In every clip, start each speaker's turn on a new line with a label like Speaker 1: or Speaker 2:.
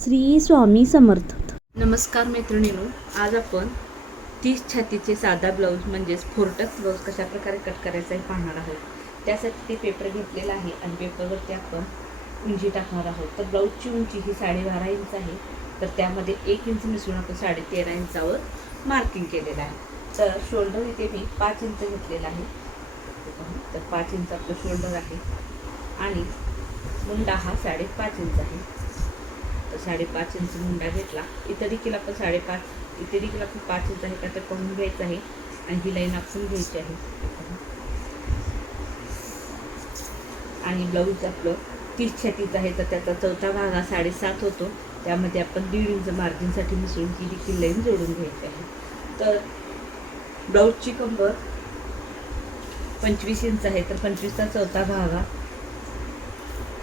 Speaker 1: श्री स्वामी समर्थ.
Speaker 2: नमस्कार मैत्रिणीनो आज आपण तीस छातीचे साधा ब्लाऊज म्हणजेच फोरटक ब्लाऊज कशा प्रकारे कट करायचा हे पाहणार आहोत. त्यासाठी ते पेपर घेतलेला आहे आणि पेपरवरती आपण उंची टाकणार आहोत. तर ब्लाऊजची उंची ही साडेबारा इंच आहे. तर त्यामध्ये एक इंच मिसळून आपण साडे तेरा इंचावर मार्किंग केलेलं आहे. तर शोल्डर इथे मी पाच इंच घेतलेला आहे. तर पाच इंच आपलं शोल्डर आहे. आणि मुंडा हा साडेपाच इंच आहे. साडेपाच इंच मुंडा घेतला. इथं देखील आपण साडेपाच इथे देखील आपण पाच इंच आहे का तर पाहून घ्यायचं आहे. आणि ही लाईन आपण घ्यायची आहे. आणि ब्लाऊज आपलं तीस छत्तीस आहे तर त्याचा चौथा भाग हा साडेसात होतो. त्यामध्ये आपण दीड इंच मार्जिनसाठी मिसळून ही देखील लाईन जोडून घ्यायची आहे. तर ब्लाऊजची कंबर पंचवीस इंच आहे तर पंचवीसचा चौथा भाग हा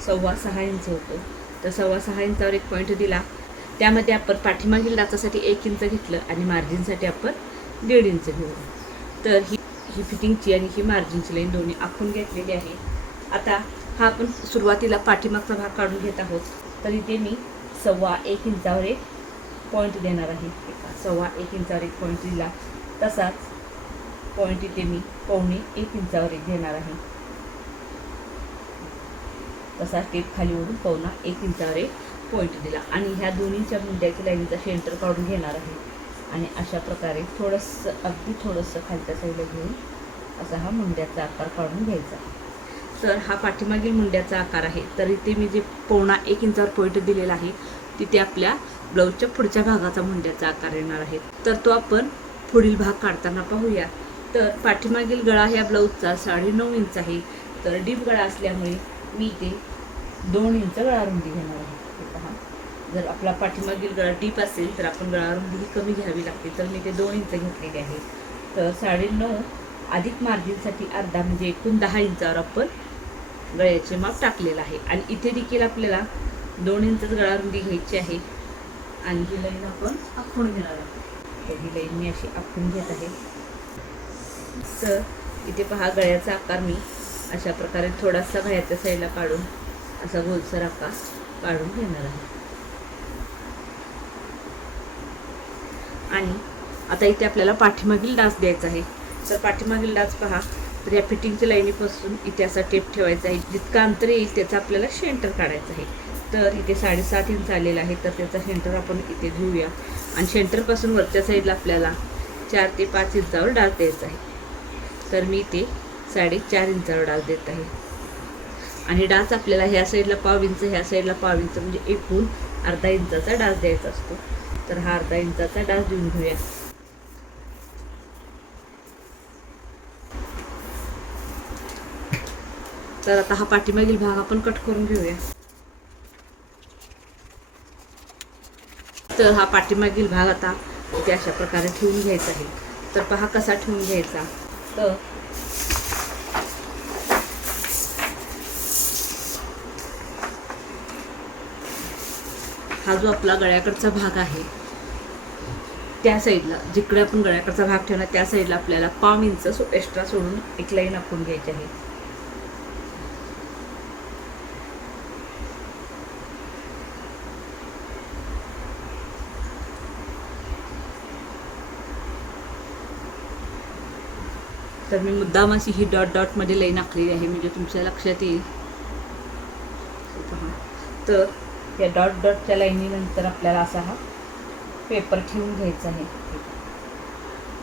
Speaker 2: सव्वा सहा इंच होतो. तर सव्वा सहा इंचावर एक पॉईंट दिला. त्यामध्ये आपण पाठीमागील डाचासाठी एक इंच घेतलं आणि मार्जिनसाठी आपण दीड इंच घेऊ तर ही ही फिटिंगची आणि ही मार्जिनची लाईन दोन्ही आखून घेतलेली आहे. आता हा आपण सुरुवातीला पाठीमागचा भाग काढून घेत आहोत. तर इथे मी सव्वा एक इंचावर एक पॉईंट देणार आहे. सव्वा एक इंचावर एक पॉईंट दिला. तसाच पॉईंट इथे मी पावणे एक इंचावर एक घेणार आहे. तसा टेप खाली ओढून पवना एक इंचावर एक पॉईंट दिला. आणि ह्या दोन्हीच्या मुंड्याच्या लाईनचा सेंटर काढून घेणार आहे. आणि अशा प्रकारे थोडंसं अगदी थोडंसं खालच्या साईडला घेऊन असा हा मुंड्याचा आकार काढून घ्यायचा. तर हा पाठीमागील मुंड्याचा आकार आहे. तर इथे मी जे पावणा एक इंचावर पॉईंट दिलेला आहे तिथे आपल्या ब्लाऊजच्या पुढच्या भागाचा मुंड्याचा आकार येणार आहे. तर तो आपण पुढील भाग काढताना पाहूया. तर पाठीमागील गळा ह्या ब्लाऊजचा साडेनऊ इंच आहे. तर डीप गळा असल्यामुळे मी इथे दोन इंच गळा रुंदी घेणार आहे. पहा. जर आपला पाठीमागील गळा डीप असेल तर आपण गळा रुंदी ही कमी घ्यावी लागते. तर मी ते दोन इंच घेतलेले आहे. तर साडे नऊ अधिक मार्जिनसाठी अर्धा म्हणजे एकूण दहा इंचावर आपण गळ्याचे माप टाकलेलं आहे. आणि इथे देखील आपल्याला दोन इंचच गळा रुंदी घ्यायची आहे. आणि ही लाईन आपण आखून घेणार आहोत. तर ही लाईन मी अशी आखून घेत आहे. तर इथे पहा गळ्याचा आकार मी अशा प्रकारे थोडासा गळ्याच्या साईडला काढून असा गोलसर आकार काढून घेणार आहे. आणि आता इथे आपल्याला पाठीमागील डास द्यायचा आहे. तर पाठीमागील डास पहा तर या फिटिंगच्या लाईनीपासून इथे असा टेप ठेवायचा आहे. जितका अंतर येईल त्याचा आपल्याला शेंटर काढायचं आहे. तर इथे साडेसात इंच आलेला आहे तर त्याचा शेंटर आपण इथे घेऊया. आणि शेंटरपासून वरच्या साईडला आपल्याला चार ते पाच इंचावर डास द्यायचा आहे. तर मी इथे साडेचार इंचावर डास देत आहे. आणि डास आपल्याला ह्या साईडला पाव इंच ह्या साईडला पाव इंच म्हणजे एकूण अर्धा इंचाचा डास द्यायचा असतो. तर हा अर्धा इंचाचा डास देऊन घेऊया. तर आता हा पाठीमागील भाग आपण कट करून घेऊया. तर हा पाठीमागील भाग आता इथे अशा प्रकारे ठेवून घ्यायचा आहे. तर पहा कसा ठेवून घ्यायचा. तर हा जो आपला गळ्याकडचा भाग आहे त्या साईडला जिकडे आपण गळ्याकडचा भाग ठेवणार त्या साईडला आपल्याला पाव इंच सो एक्स्ट्रा सोडून एक लाईन आखून घ्यायची आहे. तर मी मुद्दाम अशी ही डॉट डॉटमध्ये लाईन आखलेली आहे म्हणजे तुमच्या लक्षात येईल. तर या डॉट डॉटच्या लाईनीनंतर आपल्याला असा हा पेपर ठेवून घ्यायचा आहे.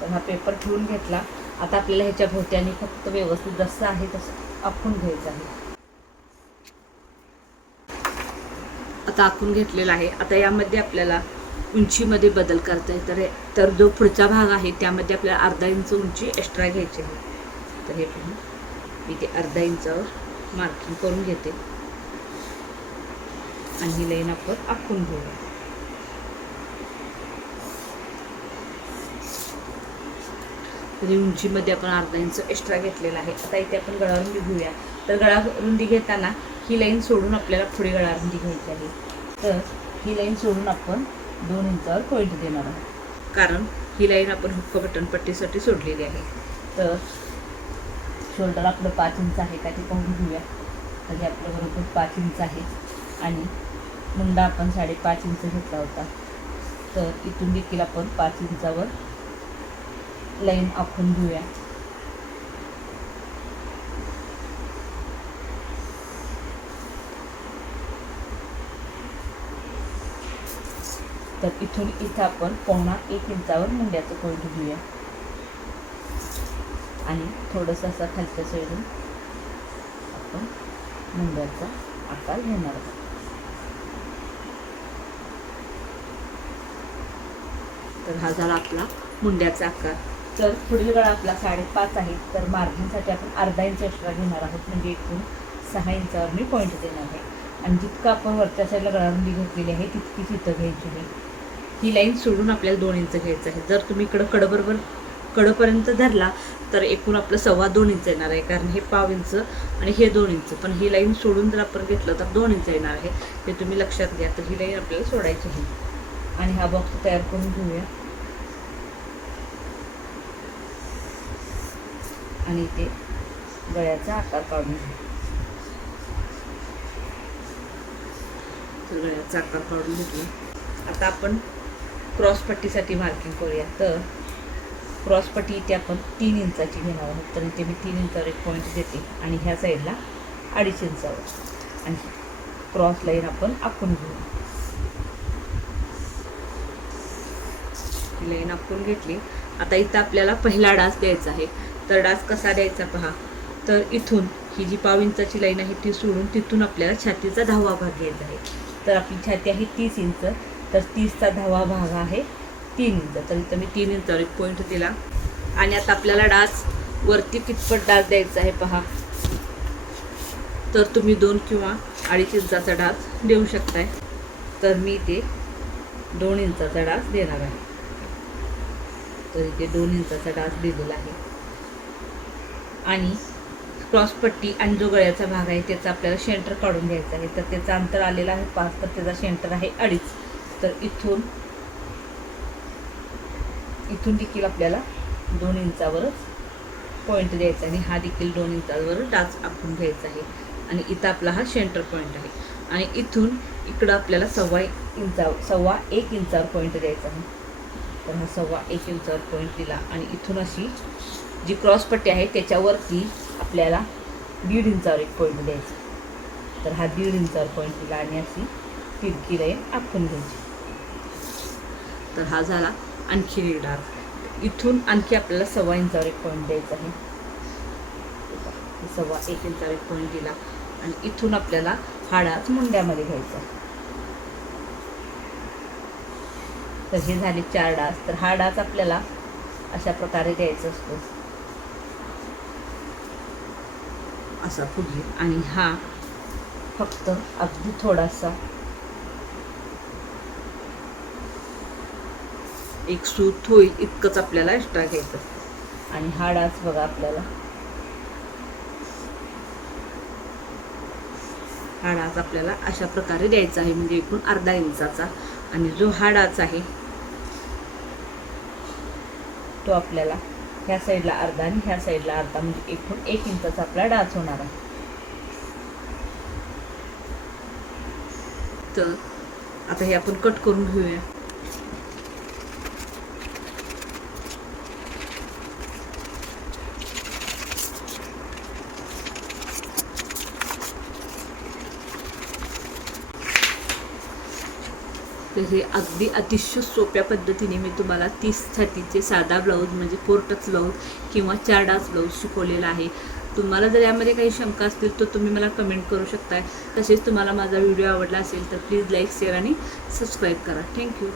Speaker 2: तर हा पेपर ठेवून घेतला. आता आपल्याला ह्याच्या भोवत्याने फक्त व्यवस्थित जसं आहे तसं आखून घ्यायचं आहे. आता आखून घेतलेला आहे. आता यामध्ये आपल्याला उंचीमध्ये बदल करता आहे तर जो पुढचा भाग आहे त्यामध्ये आपल्याला अर्धा इंच उंची एक्स्ट्रा घ्यायची आहे. तर हे पण मी ते अर्धा इंचावर मार्किंग करून घेते. आणि ही लाईन आपण आखून घेऊया तरी म्हणजे उंचीमध्ये आपण अर्धा इंच एक्स्ट्रा घेतलेला आहे. आता इथे आपण गळारुंदी घेऊया. तर गळारुंदी घेताना ही लाईन सोडून आपल्याला पुढे गळारुंदी घ्यायची आहे. तर ही लाईन सोडून आपण दोन इंचावर पॉईंट देणार आहोत. कारण ही लाईन आपण हुक्क बटन पट्टीसाठी सोडलेली आहे. तर शोल्डर आपलं पाच इंच आहे का ते पाहून घेऊया. तर हे आपलं बरोबर पाच इंच आहे. आणि मुंडा आपण साडेपाच इंच घेतला होता. तर इथून देखील आपण पाच इंचावर लाईन आखून घेऊया. तर इथून इथं आपण पावणा एक इंचावर मुंड्याचं पॉईंट घेऊया. आणि थोडंसं असं खालच्या साईडून आपण मुंड्याचा आकार घेणार आहोत. तर हा झाला आपला मुंड्याचा आकार. तर पुढील गळा आपला साडेपाच आहे तर मार्जिनसाठी आपण अर्धा इंच एक्स्ट्रा घेणार आहोत म्हणजे एकूण सहा इंचावर मी पॉईंट देणार आहे. आणि जितकं आपण वरच्या साईडला गळारुंदी घेतलेली आहे तितकीच इथं घ्यायची आहे. ही लाईन सोडून आपल्याला दोन इंच घ्यायचं आहे. जर तुम्ही इकडं कडबरोबर कडपर्यंत धरला तर एकूण आपलं सव्वा दोन इंच येणार आहे. कारण हे पाव इंच आणि हे दोन इंच. पण ही लाईन सोडून जर आपण घेतलं तर दोन इंच येणार आहे. ते तुम्ही लक्षात घ्या. तर ही लाईन आपल्याला सोडायची आहे. आणि हा बॉक्स तयार करून घेऊया. आणि इथे गळ्याचा आकार काढून घेऊ. तर गळ्याचा आकार काढून घेतला. आता आपण क्रॉसपट्टीसाठी मार्किंग करूया. तर क्रॉसपट्टी इथे आपण तीन इंचाची घेणार आहोत. तर इथे मी तीन इंचावर एक पॉईंट देते. आणि ह्या साईडला अडीच इंचावर. आणि क्रॉस लाईन आपण आखून घेऊ. लाईन आपण घेतली. आता इथं आपल्याला पहिला डास द्यायचा आहे. तर डास कसा द्यायचा पहा. तर इथून ही जी पाव इंचाची लाईन आहे ती सोडून तिथून आपल्याला छातीचा दहावा भाग घ्यायचा आहे. तर आपली छाती आहे तीस इंच. तर तीसचा दहावा भाग आहे तीन इंच. तर इथं मी तीन इंचावर एक पॉईंट दिला. आणि आता आपल्याला डास वरती कितपत डास द्यायचा आहे पहा. तर तुम्ही दोन किंवा अडीच इंचाचा डास देऊ शकताय. तर मी इथे दोन इंचाचा डास देणार आहे. तर इथे दोन इंचाचा डास दिलेला आहे. आणि क्रॉसपट्टी आणि जो गळ्याचा भाग आहे त्याचा आपल्याला शेंटर काढून घ्यायचा आहे. तर त्याचं अंतर आलेलं आहे पाच तर त्याचा शेंटर आहे अडीच. तर इथून इथून देखील आपल्याला दोन इंचावरच पॉईंट द्यायचा आहे. आणि हा देखील दोन इंचावर डास आखून घ्यायचा आहे. आणि इथं आपला हा सेंटर पॉईंट आहे. आणि इथून इकडं आपल्याला सव्वा इंचा सव्वा एक इंचावर पॉईंट द्यायचा आहे. तर हा सव्वा एक इंचावर पॉईंट दिला आणि इथून अशी जी क्रॉसपट्टी आहे त्याच्यावरती आपल्याला दीड इंचावर एक पॉईंट द्यायचा. तर हा दीड इंचावर पॉईंट दिला आणि अशी तिरकी लाईन आखून घ्यायची. तर हा झाला आणखी एक डार्क इथून आणखी आपल्याला सव्वा इंचावर एक पॉईंट द्यायचा आहे. सव्वा एक इंचावर एक पॉईंट दिला आणि इथून आपल्याला हाडाच मुंड्यामध्ये घ्यायचा तर हे झाले चार डास. तर हा डाच आपल्याला अशा प्रकारे द्यायचा असतो. असा पुढे. आणि हा फक्त अगदी थोडासा. एक सूत होईल इतकंच आपल्याला एक्स्ट्रा घ्यायचं. असतं आणि हा डास बघा आपल्याला. हा डास आपल्याला अशा प्रकारे द्यायचा आहे. म्हणजे एकूण अर्धा इंचाचा. आणि जो हा डाच आहे तो आपल्याला ह्या साईडला अर्धा आणि ह्या साईडला अर्धा म्हणजे एकूण एक इंचाचा आपला डाच होणार आहे. तर आता हे आपण कट करून घेऊया. तर हे अगदी अतिशय सोप्या पद्धतीने मी तुम्हाला तीस छातीचे साधा ब्लाऊज म्हणजे फोर टच ब्लाऊज किंवा चार डास ब्लाऊज शिकवलेला आहे. तुम्हाला जर यामध्ये काही शंका असतील तर तुम्ही मला कमेंट करू शकताय. तसेच तुम्हाला माझा व्हिडिओ आवडला असेल तर प्लीज लाईक शेअर आणि सबस्क्राईब करा. Thank you